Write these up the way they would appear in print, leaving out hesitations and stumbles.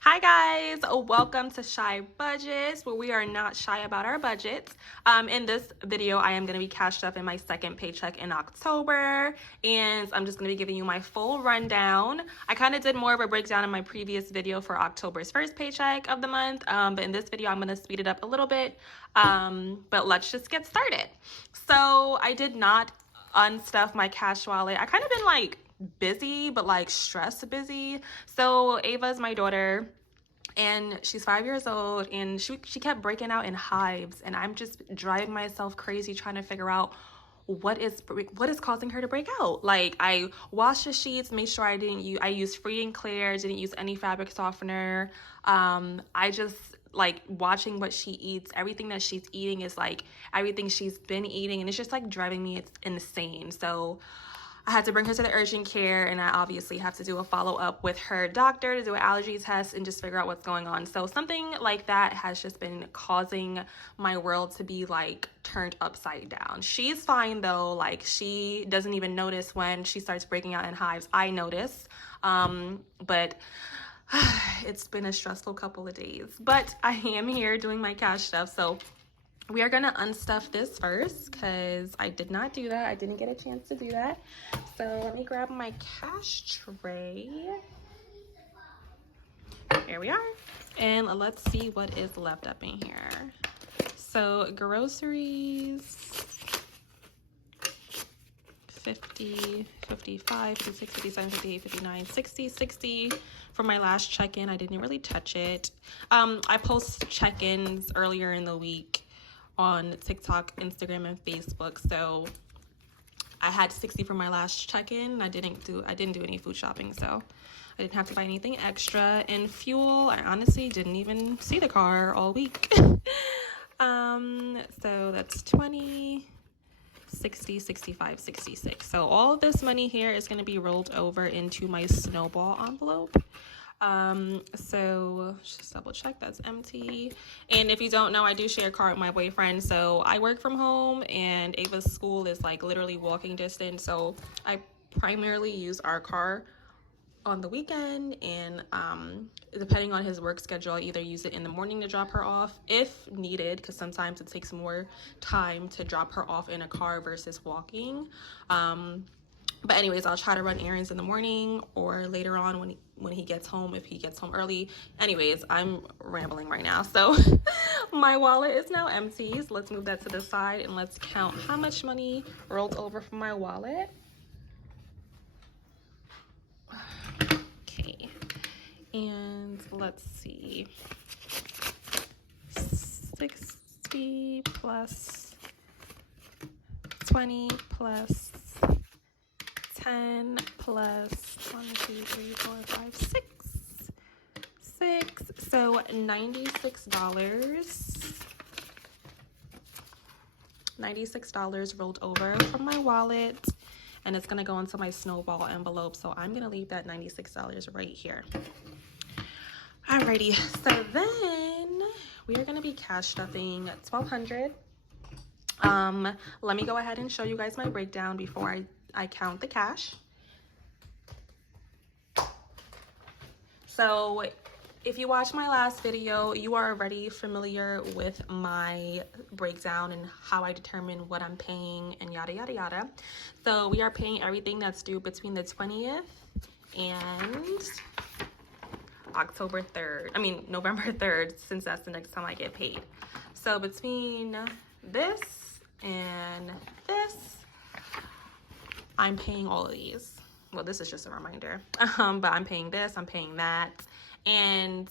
Hi guys, welcome to Shy Budgets, where we are not shy about our budgets. In this video, I am going to be cashed up in my second paycheck in October, and I'm just going to be giving you my full rundown. I kind of did more of a breakdown in my previous video for October's first paycheck of the month, but in this video, I'm going to speed it up a little bit, but let's just get started. So I did not unstuff my cash wallet. I kind of been like busy, but like stress busy. So Ava's my daughter, and she's 5 years old, and she kept breaking out in hives, and I'm just driving myself crazy trying to figure out what is causing her to break out. Like, I washed the sheets, made sure I used free and clear, didn't use any fabric softener. I just like watching what she eats. Everything that she's eating is like everything she's been eating, and it's just like driving me insane. So I had to bring her to the urgent care, and I obviously have to do a follow-up with her doctor to do an allergy test and just figure out what's going on. So something like that has just been causing my world to be like turned upside down. She's fine though. Like, she doesn't even notice when she starts breaking out in hives. I notice, but it's been a stressful couple of days. But I am here doing my cash stuff, so we are gonna unstuff this first because I did not do that. I didn't get a chance to do that. So let me grab my cash tray. Here we are. And let's see what is left up in here. So groceries, 50, 55, 56, 57, 58, 59, 60 for my last check-in. I didn't really touch it. I post check-ins earlier in the week on TikTok, Instagram, and Facebook. So I had 60 for my last check-in. I didn't do any food shopping, so I didn't have to buy anything extra. And fuel, I honestly didn't even see the car all week. So that's 20, 60, 65, 66. So all of this money here is going to be rolled over into my Snowball envelope. So just double check that's empty. And if you don't know, I do share a car with my boyfriend. So I work from home, and Ava's school is like literally walking distance. So I primarily use our car on the weekend, and depending on his work schedule, I either use it in the morning to drop her off if needed, because sometimes it takes more time to drop her off in a car versus walking. But anyways, I'll try to run errands in the morning or later on when he gets home, if he gets home early. Anyways, I'm rambling right now. So my wallet is now empty. So let's move that to the side and let's count how much money rolled over from my wallet. Okay. And let's see. 60 plus 20 plus 10 plus 1, 2, 3, 4, 5, 6. So $96 rolled over from my wallet, and it's gonna go into my Snowball envelope. So I'm gonna leave that $96 right here. Alrighty, so then we are gonna be cash stuffing $1,200. Let me go ahead and show you guys my breakdown before I count the cash. So if you watched my last video, you are already familiar with my breakdown and how I determine what I'm paying and yada yada yada. So we are paying everything that's due between the 20th and November 3rd, since that's the next time I get paid. So between this and this, I'm paying all of these. Well, this is just a reminder. But I'm paying this, I'm paying that. And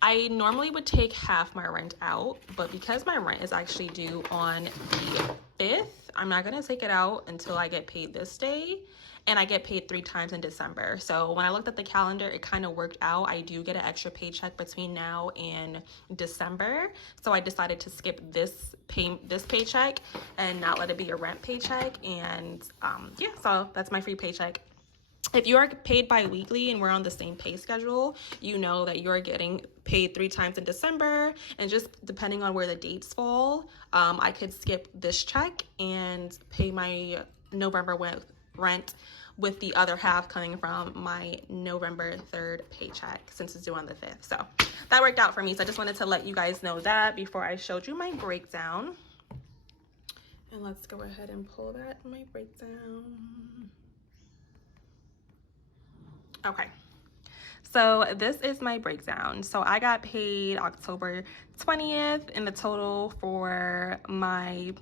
I normally would take half my rent out, but because my rent is actually due on the 5th, I'm not gonna take it out until I get paid this day. And I get paid 3 times in December. So when I looked at the calendar, it kind of worked out. I do get an extra paycheck between now and December. So I decided to skip this paycheck and not let it be a rent paycheck. And yeah, so that's my free paycheck. If you are paid bi-weekly and we're on the same pay schedule, you know that you're getting paid 3 times in December. And just depending on where the dates fall, I could skip this check and pay my November rent with the other half coming from my November 3rd paycheck since it's due on the 5th. So that worked out for me. So I just wanted to let you guys know that before I showed you my breakdown. And let's go ahead and pull that, my breakdown. Okay. So this is my breakdown. So I got paid October 20th, and the total for my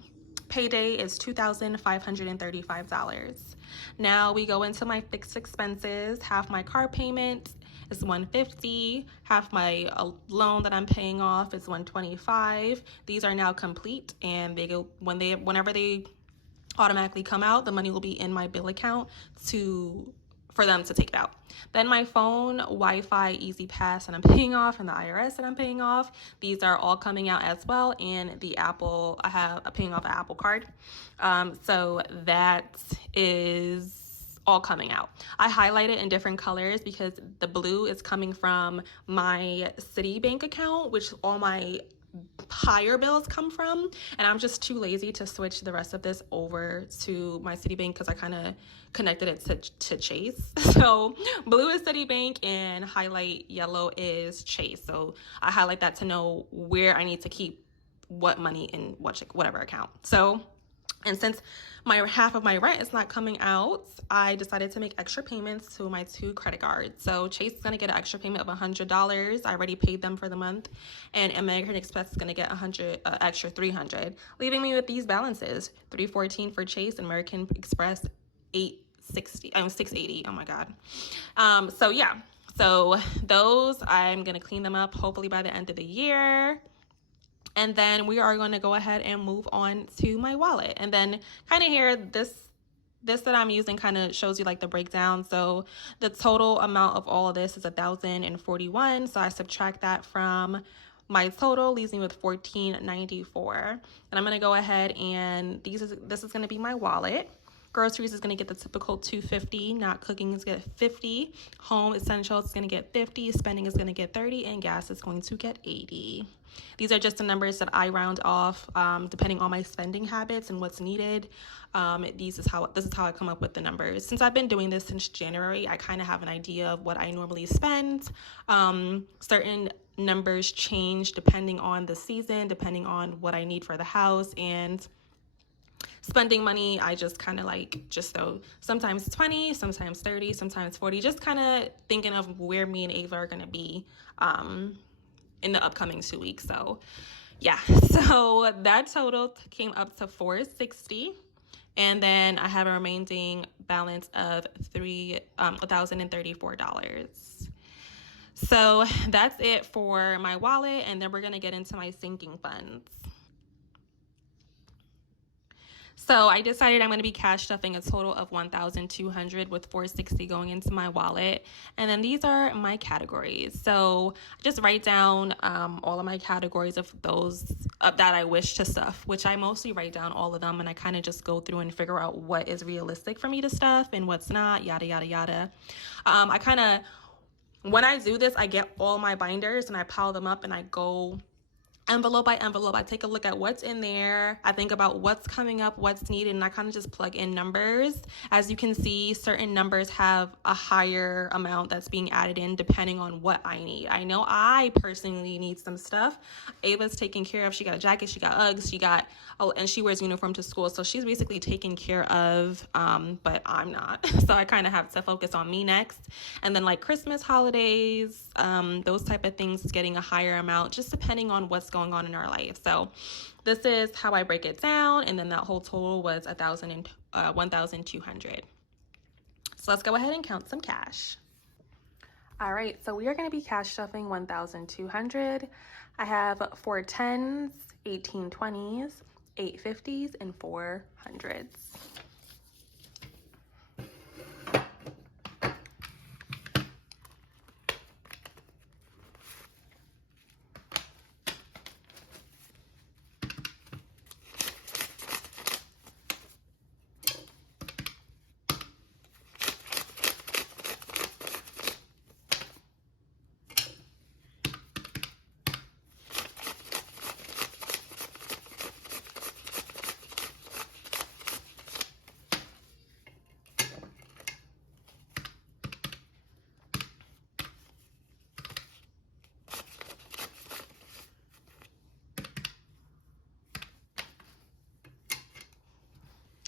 payday is $2,535. Now we go into my fixed expenses. Half my car payment is $150. Half my loan that I'm paying off is $125. These are now complete, and they go whenever they automatically come out, the money will be in my bill account for them to take it out. Then my phone, Wi-Fi, Easy Pass that I'm paying off, and the IRS that I'm paying off, these are all coming out as well. And the Apple, I'm paying off an Apple card. So that is all coming out. I highlight it in different colors because the blue is coming from my Citibank account, which all my higher bills come from, and I'm just too lazy to switch the rest of this over to my Citibank because I kind of connected it to Chase. So blue is Citibank and highlight yellow is Chase. So I highlight that to know where I need to keep what money in whatever account. So, and since my half of my rent is not coming out, I decided to make extra payments to my 2 credit cards. So Chase is gonna get an extra payment of $100. I already paid them for the month, and American Express is gonna get extra $300, leaving me with these balances: $314 for Chase, and American Express $680. Oh my God. So yeah, so those I'm gonna clean them up hopefully by the end of the year. And then we are going to go ahead and move on to my wallet. And then kind of here, this that I'm using kind of shows you like the breakdown. So the total amount of all of this is $1,041. So I subtract that from my total, leaves me with $1,494. And I'm going to go ahead and this is going to be my wallet. Groceries is going to get the typical $250. Not cooking is going to get $50. Home essentials is going to get $50. Spending is going to get $30, and gas is going to get $80. These are just the numbers that I round off depending on my spending habits and what's needed. This is how I come up with the numbers. Since I've been doing this since January, I kind of have an idea of what I normally spend. Certain numbers change depending on the season, depending on what I need for the house, and spending money, I just kind of throw sometimes 20, sometimes 30, sometimes 40, just kind of thinking of where me and Ava are going to be in the upcoming 2 weeks. So yeah, so that total came up to $460. And then I have a remaining balance of $1,034. So that's it for my wallet. And then we're going to get into my sinking funds. So I decided I'm going to be cash stuffing a total of $1,200 with $460 going into my wallet. And then these are my categories. So I just write down all of my categories of those that I wish to stuff, which I mostly write down all of them. And I kind of just go through and figure out what is realistic for me to stuff and what's not, yada, yada, yada. When I do this, I get all my binders and I pile them up and I go envelope by envelope. I take a look at what's in there. I think about what's coming up, what's needed, and I kind of just plug in numbers. As you can see, certain numbers have a higher amount that's being added in depending on what I need. I know I personally need some stuff. Ava's taken care of. She got a jacket, she got Uggs, and she wears uniform to school. So she's basically taken care of, but I'm not. So I kind of have to focus on me next. And then like Christmas, holidays, those type of things is getting a higher amount, just depending on what's going on in our life. So this is how I break it down, and then that whole total was $1,200. So let's go ahead and count some cash. All right, so we are going to be cash stuffing $1,200. I have 4 10s, 18 20s, 8 50s, and 4 100s.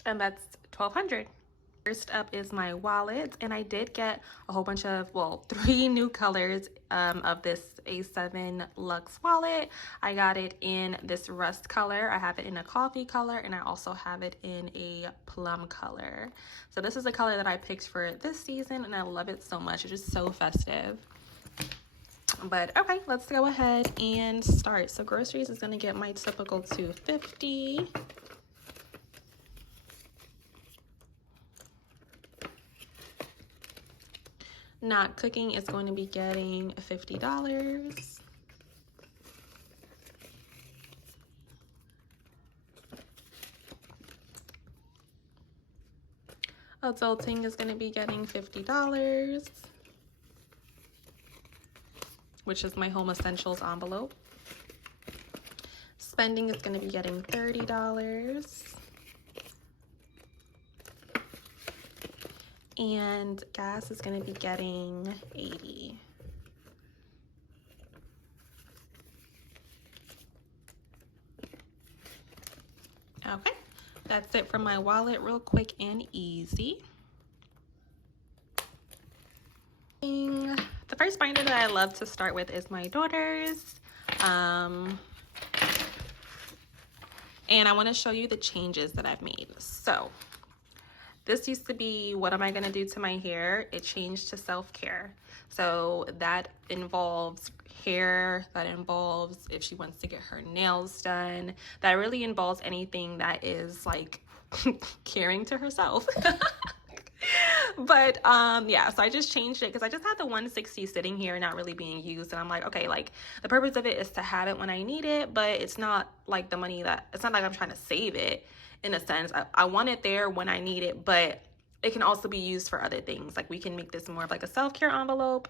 and that's $1,200. First up is my wallet, and I did get a whole bunch of, well, 3 new colors of this A7 Luxe wallet. I got it in this rust color, I have it in a coffee color, and I also have it in a plum color. So this is the color that I picked for this season, and I love it so much. It's just so festive. But okay, let's go ahead and start. So groceries is going to get my typical $250. Not cooking is going to be getting $50. Adulting is going to be getting $50, which is my home essentials envelope. Spending is going to be getting $30. And gas is going to be getting $80. Okay, that's it for my wallet, real quick and easy. The first binder that I love to start with is my daughter's. And I want to show you the changes that I've made. So this used to be, what am I going to do to my hair? It changed to self-care. So that involves hair, that involves if she wants to get her nails done, that really involves anything that is like caring to herself. But yeah, so I just changed it because I just had the 160 sitting here not really being used, and I'm like, okay, like the purpose of it is to have it when I need it, but it's not like the money that, it's not like I'm trying to save it. In a sense, I want it there when I need it, but it can also be used for other things. Like we can make this more of like a self-care envelope.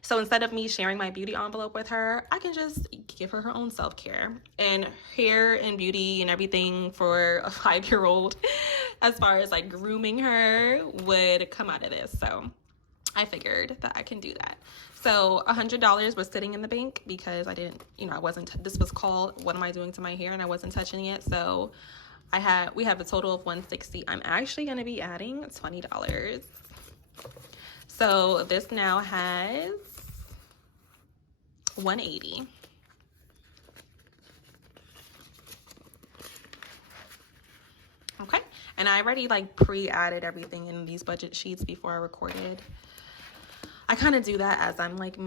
So instead of me sharing my beauty envelope with her, I can just give her her own self-care. And hair and beauty and everything for a 5-year-old, as far as like grooming her, would come out of this. So I figured that I can do that. So $100 was sitting in the bank because I didn't, I wasn't, this was called, what am I doing to my hair? And I wasn't touching it. So we have a total of $160. I'm actually going to be adding $20. So this now has $180. Okay. And I already like pre-added everything in these budget sheets before I recorded. I kind of do that as I'm like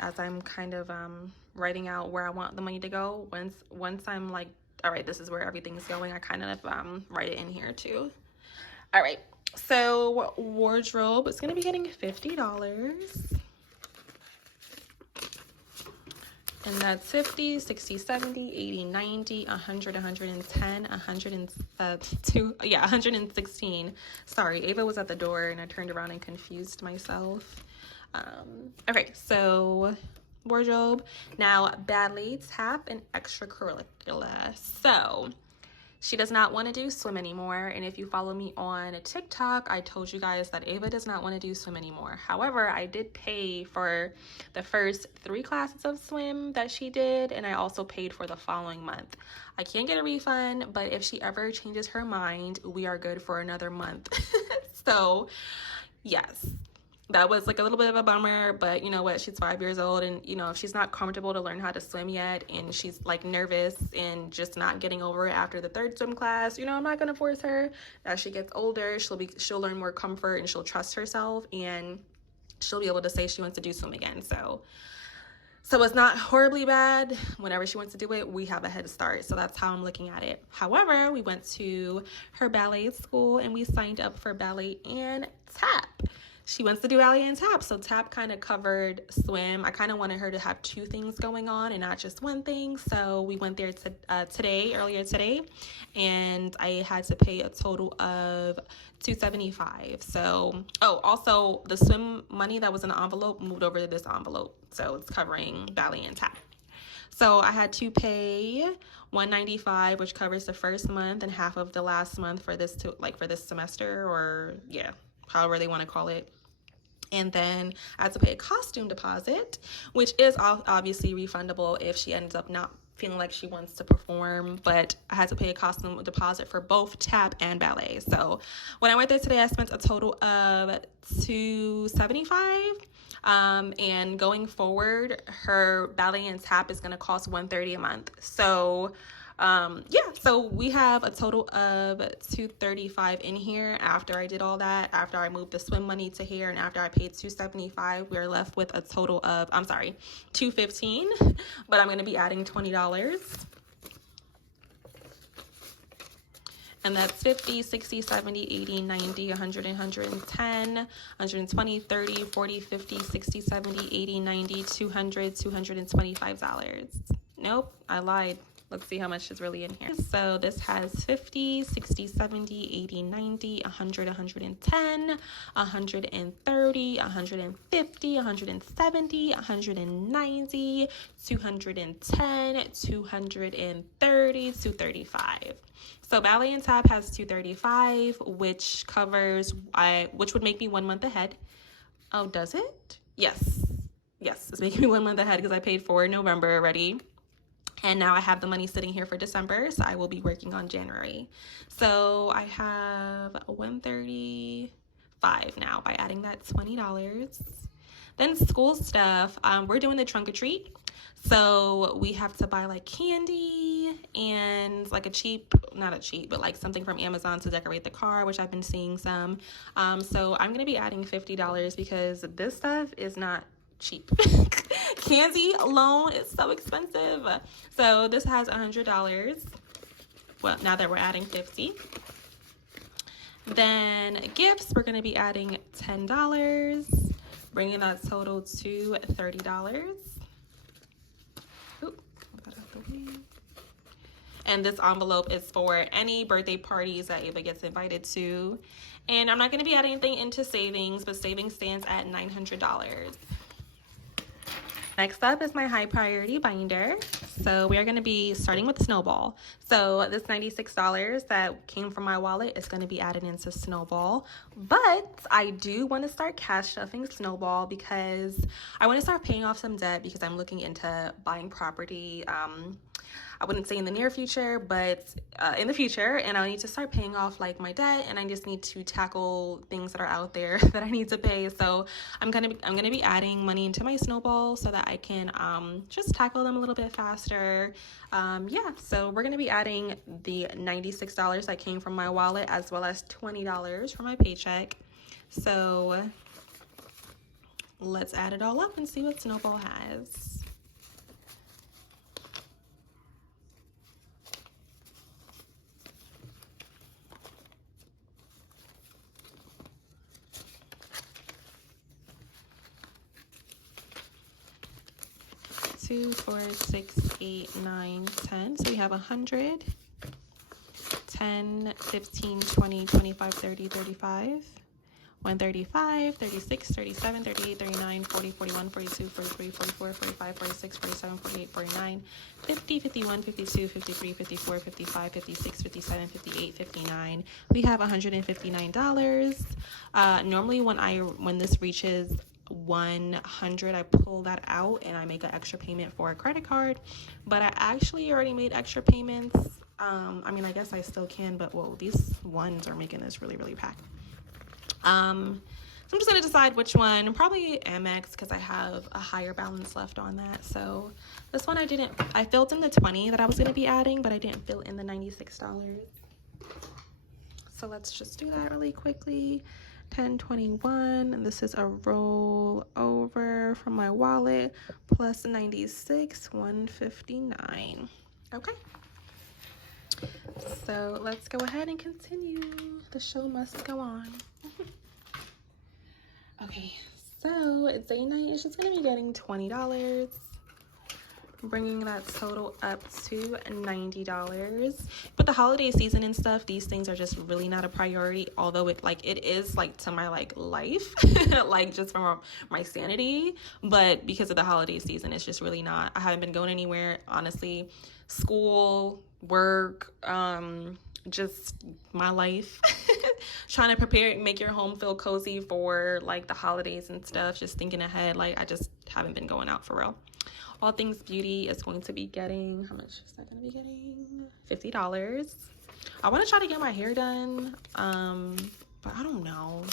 as I'm kind of writing out where I want the money to go. Once I'm like, all right, this is where everything's going, I kind of write it in here too. All right, so wardrobe is going to be getting $50. And that's 50, 60, 70, 80, 90, 100, 110, 102, yeah, 116. Sorry, Ava was at the door and I turned around and confused myself. Okay, so wardrobe. Now, badly tap and extracurricular. So she does not want to do swim anymore. And if you follow me on TikTok, I told you guys that Ava does not want to do swim anymore. However, I did pay for the first 3 classes of swim that she did, and I also paid for the following month. I can't get a refund, but if she ever changes her mind, we are good for another month. So yes, that was like a little bit of a bummer, but you know what, she's 5 years old, and if she's not comfortable to learn how to swim yet, and she's like nervous and just not getting over it after the 3rd swim class, I'm not gonna force her. As she gets older, she'll learn more comfort and she'll trust herself, and she'll be able to say she wants to do swim again. So it's not horribly bad. Whenever she wants to do it, we have a head start. So that's how I'm looking at it. However, we went to her ballet school and we signed up for ballet and tap. She wants to do ballet and tap, so tap kind of covered swim. I kind of wanted her to have 2 things going on and not just one thing. So we went there earlier today, and I had to pay a total of $275. So, also the swim money that was in the envelope moved over to this envelope, so it's covering ballet and tap. So I had to pay $195, which covers the first month and half of the last month for this semester, or yeah, however they want to call it. And then I had to pay a costume deposit, which is obviously refundable if she ends up not feeling like she wants to perform, but I had to pay a costume deposit for both tap and ballet. So when I went there today, I spent a total of $275. And going forward, her ballet and tap is going to cost $130 a month. So yeah, so we have a total of $235 in here. After I did all that, after I moved the swim money to here, and after I paid $275, we're left with a total of, I'm sorry, $215, but I'm going to be adding $20. And that's 50, 60, 70, 80, 90, 100, 110, 120, 30, 40, 50, 60, 70, 80, 90, 200, $225. Nope, I lied. Let's see how much is really in here. So this has 50, 60, 70, 80, 90, 100, 110, 130, 150, 170, 190, 210, 230, 235. So ballet and tap has $235, which covers, which would make me 1 month ahead. Oh, does it? Yes. Yes, it's making me 1 month ahead because I paid for November already. And now I have the money sitting here for December, so I will be working on January. So I have $135 now by adding that $20. Then school stuff, we're doing the trunk or treat. So we have to buy like candy and like not a cheap, but like something from Amazon to decorate the car, which I've been seeing some. So I'm going to be adding $50 because this stuff is not cheap. Candy alone is so expensive. So this has $100. Well, now that we're adding 50. Then gifts, we're going to be adding $10, bringing that total to $30. Oop, put that out the way. And this envelope is for any birthday parties that Ava gets invited to. And I'm not going to be adding anything into savings, but savings stands at $900. Next up is my high priority binder. So we are going to be starting with Snowball. So this $96 that came from my wallet is going to be added into Snowball. But I do want to start cash stuffing Snowball because I want to start paying off some debt because I'm looking into buying property. I wouldn't say in the near future, but in the future, and I need to start paying off like my debt, and I just need to tackle things that are out there that I need to pay. So I'm gonna be adding money into my Snowball so that I can just tackle them a little bit faster. Yeah, so we're gonna be adding the $96 that came from my wallet as well as $20 from my paycheck. So let's add it all up and see what Snowball has. Two, 4, 6, 8, 9, 10. So we have 100, 10, 15, 20, 25, 30, 35, 135, 36, 37, 38, 39, 40, 41, 42, 43, 44, 45, 46, 47, 48, 49, 50, 51, 52, 53, 54, 55, 56, 57, 58, 59. We have $159. Normally when this reaches 100, I pull that out and I make an extra payment for a credit card, but I actually already made extra payments. I mean, I guess I still can, but whoa, these ones are making this really, really packed. So I'm just gonna decide which one. Probably Amex because I have a higher balance left on that. So this one I filled in the 20 that I was gonna be adding, but I didn't fill in the $96. So let's just do that really quickly. 1021, and this is a roll over from my wallet plus 96, 159. Okay, so let's go ahead and continue. The show must go on. Okay, so day night is just gonna be getting $20, bringing that total up to $90. But the holiday season and stuff, these things are just really not a priority, although it is like to my life like just from my sanity, but because of the holiday season it's just really not. I haven't been going anywhere, honestly. School, work, just my life trying to prepare, make your home feel cozy for like the holidays and stuff. Just thinking ahead. Like I just haven't been going out for real. All Things Beauty is going to be getting, how much is that going to be getting? $50. I want to try to get my hair done, but I don't know.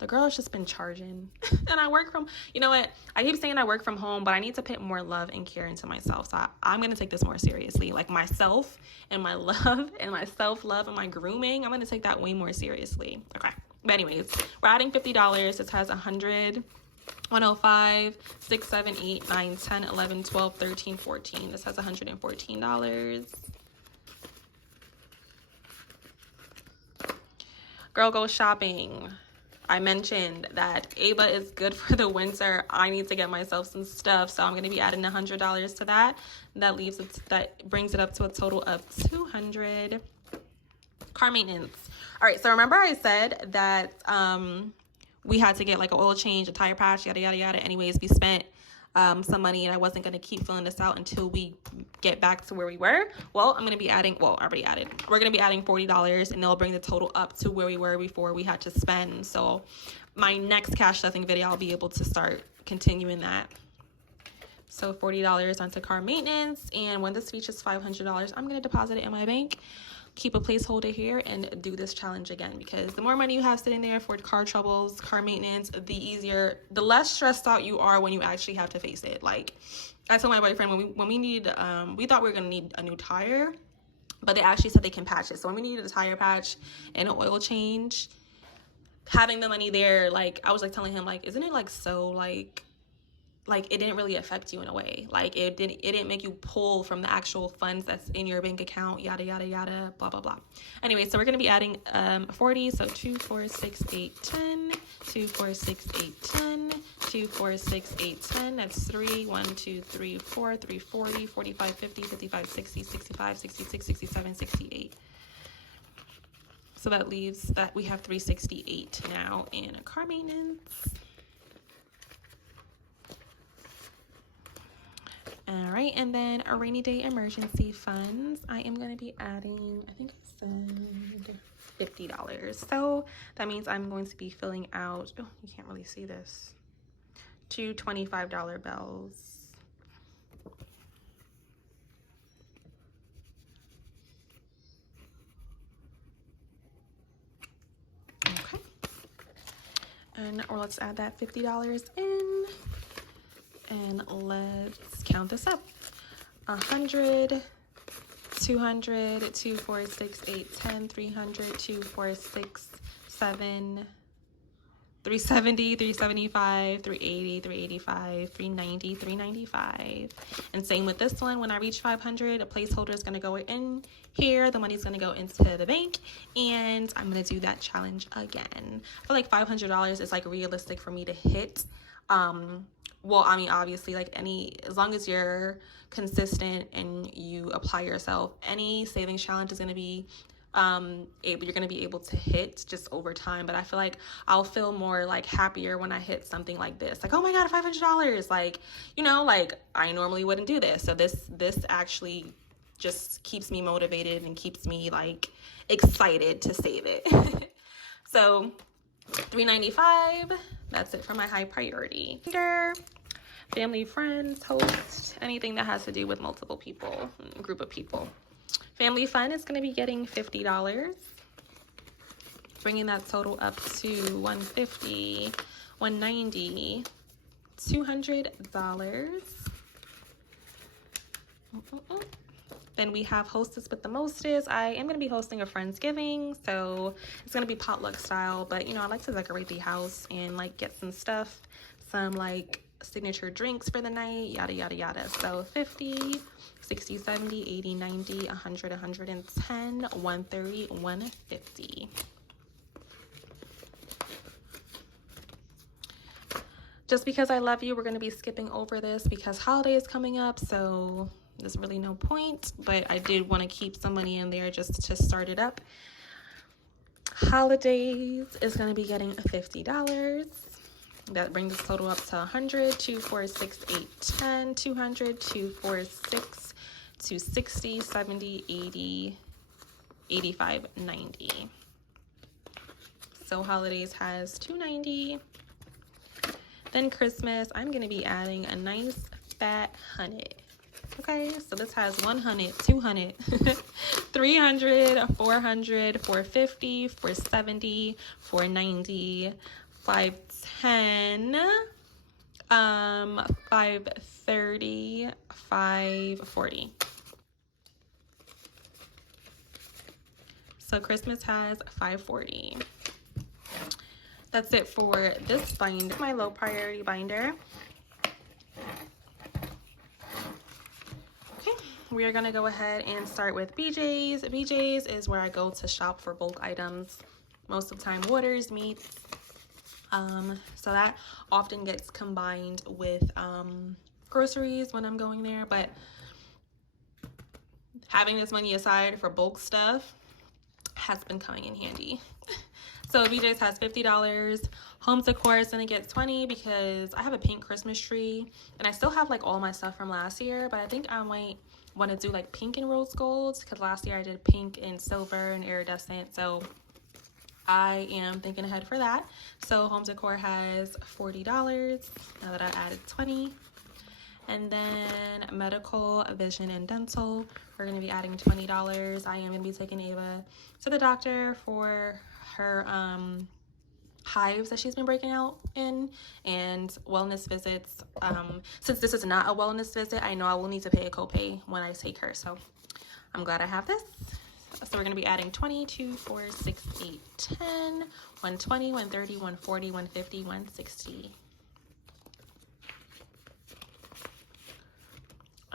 The girl has just been charging. And I work from, you know what? I keep saying I work from home, but I need to put more love and care into myself. So I'm going to take this more seriously. Like myself and my love and my self-love and my grooming, I'm going to take that way more seriously. Okay. But anyways, we're adding $50. This has 100, 105, 6, 7, 8, 9, 10, 11, 12, 13, 14. This has $114. Girl goes shopping. I mentioned that Ava is good for the winter. I need to get myself some stuff, so I'm going to be adding $100 to that. That brings it up to a total of $200. Car maintenance. All right, so remember I said that we had to get like an oil change, a tire patch, yada yada yada. Anyways, we spent some money, and I wasn't going to keep filling this out until we get back to where we were. Well, I'm going to be adding, well, I already added. We're going to be adding $40, and they'll bring the total up to where we were before we had to spend. So my next cash stuffing video, I'll be able to start continuing that. So $40 onto car maintenance, and when this reaches $500, I'm going to deposit it in my bank, keep a placeholder here, and do this challenge again, because the more money you have sitting there for car troubles, car maintenance, the less stressed out you are when you actually have to face it. Like I told my boyfriend when we need we thought we were gonna need a new tire, but they actually said they can patch it. So when we needed a tire patch and an oil change, having the money there, like I was like telling him, like, isn't it like so like it didn't really affect you in a way. Like it didn't make you pull from the actual funds that's in your bank account, yada yada yada, blah blah blah. Anyway, so we're gonna be adding 40. So 2, 4, 6, 8, 10, 2, 4, 6, 8, 10, 2, 4, 6, 8, 10. That's 3, 1, 2, 3, 4, 3, 40, 45, 50, 55, 60, 65, 66, 67, 68. So that leaves that we have 368 now in car maintenance. All right, and then a rainy day emergency funds. I am going to be adding, I think I said $50. So that means I'm going to be filling out, oh, you can't really see this, 2 $25 bills. Okay. And or let's add that $50 in. And let's count this up. 100, 200, 2, 4, 6, 8, 10, 300, 2, 4, 6, 7, 370, 375, 380, 385, 390, 395. And same with this one. When I reach 500, a placeholder is going to go in here. The money's going to go into the bank, and I'm going to do that challenge again. I feel like $500 is like realistic for me to hit. Well, I mean, obviously, like as long as you're consistent and you apply yourself, any savings challenge is going to be you're going to be able to hit just over time. But I feel like I'll feel more like happier when I hit something like this, like, oh my god, $500, like, you know, like I normally wouldn't do this. So this actually just keeps me motivated and keeps me like excited to save it. So $395, that's it for my high priority. Family, friends, host, anything that has to do with multiple people, group of people. Family fun is going to be getting $50, bringing that total up to $150, $190, $200. Then we have hostess with the mostest. I am going to be hosting a Friendsgiving, so it's going to be potluck style, but you know, I like to decorate the house and like get some stuff, some like signature drinks for the night, yada yada yada. So 50, 60, 70, 80, 90, 100, 110, 130, 150. Just because I love you, we're going to be skipping over this because holiday is coming up, so there's really no point, but I did want to keep some money in there just to start it up. Holidays is going to be getting $50. That brings the total up to 100, 2, 4, 6, 8, 10, 200, 2, 4, 6, 260, 70, 80, 85, 90. So holidays has $2.90. Then Christmas, I'm gonna be adding a nice fat 100. Okay, so this has 100, 200, 300, 400, 450, 470, 490, 510, 530, 540. So Christmas has 540. That's it for this binder, my low priority binder. Okay, we are gonna go ahead and start with BJ's. BJ's is where I go to shop for bulk items. Most of the time, waters, meats. So that often gets combined with groceries when I'm going there, but having this money aside for bulk stuff has been coming in handy. So BJ's has $50. Home decor is gonna get $20 because I have a pink Christmas tree and I still have like all my stuff from last year, but I think I might want to do like pink and rose gold because last year I did pink and silver and iridescent, so I am thinking ahead for that. So home decor has $40 now that I added $20. And then medical, vision, and dental, we're going to be adding $20. I am going to be taking Ava to the doctor for her hives that she's been breaking out in, and wellness visits. Since this is not a wellness visit, I know I will need to pay a copay when I take her, so I'm glad I have this. So we're going to be adding 20, 2, 4, 6, 8, 10, 120, 130, 140, 150, 160.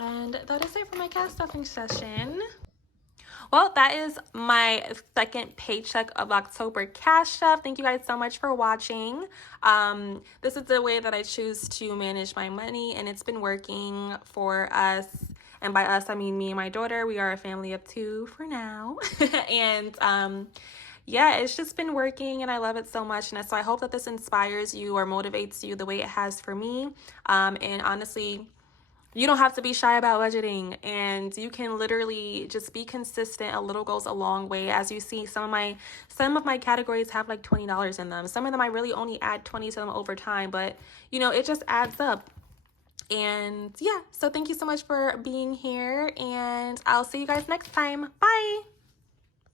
And that is it for my cash stuffing session. Well, that is my second paycheck of October cash stuff. Thank you guys so much for watching. This is the way that I choose to manage my money, and it's been working for us. And by us, I mean me and my daughter. We are a family of 2 for now. And yeah, it's just been working and I love it so much. And so I hope that this inspires you or motivates you the way it has for me. And honestly, you don't have to be shy about budgeting, and you can literally just be consistent. A little goes a long way. As you see, some of my categories have like $20 in them. Some of them I really only add 20 to them over time, but you know, it just adds up. And yeah, so thank you so much for being here, and I'll see you guys next time. Bye.